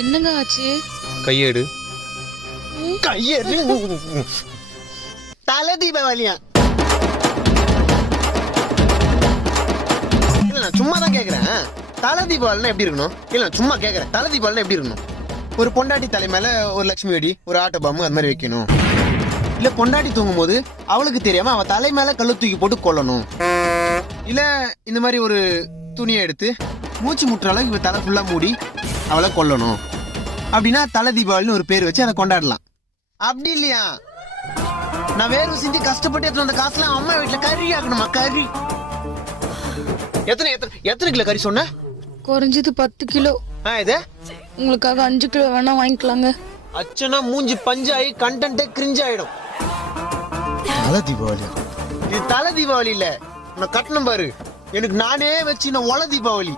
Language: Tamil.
என்னங்க ஆச்சு? கையேடு. கையேடு. தலை தீபாவளியா? இல்ல நான் சும்மா தான் கேக்குறேன். தலை தீபாவளினா எப்படி இருக்கணும்? இல்ல நான் சும்மா கேக்குறேன். தலை தீபாவளினா எப்படி இருக்கணும்? ஒரு பொண்டாட்டி தலை மேல ஒரு லட்சுமி வெடி, ஒரு ஆட்டோ பாம்பு அது மாதிரி வைக்கணும். இல்ல பொண்டாட்டி தூங்கும் போது அவளுக்கு தெரியாம அவ தலை மேல கல்லு தூக்கி போட்டு கொல்லணும். இல்ல இந்த மாதிரி ஒரு துணியை எடுத்து மூச்சு முட்டுற அளவுக்கு இவ தலை ஃபுல்லா மூடி அவளை கொல்லணும். அப்படின்னா தலை தீபாவளின்னு ஒரு பேர் வச்சு அதை கொண்டாடலாம். அப்படி இல்லையா? நான் வேறு செஞ்சு கஷ்டப்பட்டு எடுத்து வந்த காசுலாம் அம்மா வீட்டுல கறி ஆக்கணுமா? கறி எத்தனை எத்தனை எத்தனை கிலோ கறி சொன்ன? குறைஞ்சது 10 கிலோ. இது உங்களுக்காக 5 கிலோ வேணா வாங்கிக்கலாங்க. அச்சனா மூஞ்சி பஞ்சாயி கண்டென்ட்டே கிரிஞ்ச் ஆயிடும். தலை தீபாவளி இது தலை தீபாவளி இல்ல, நான் கட்டணம் பாரு. எனக்கு நானே வச்சு நான் ஒல தீபாவளி.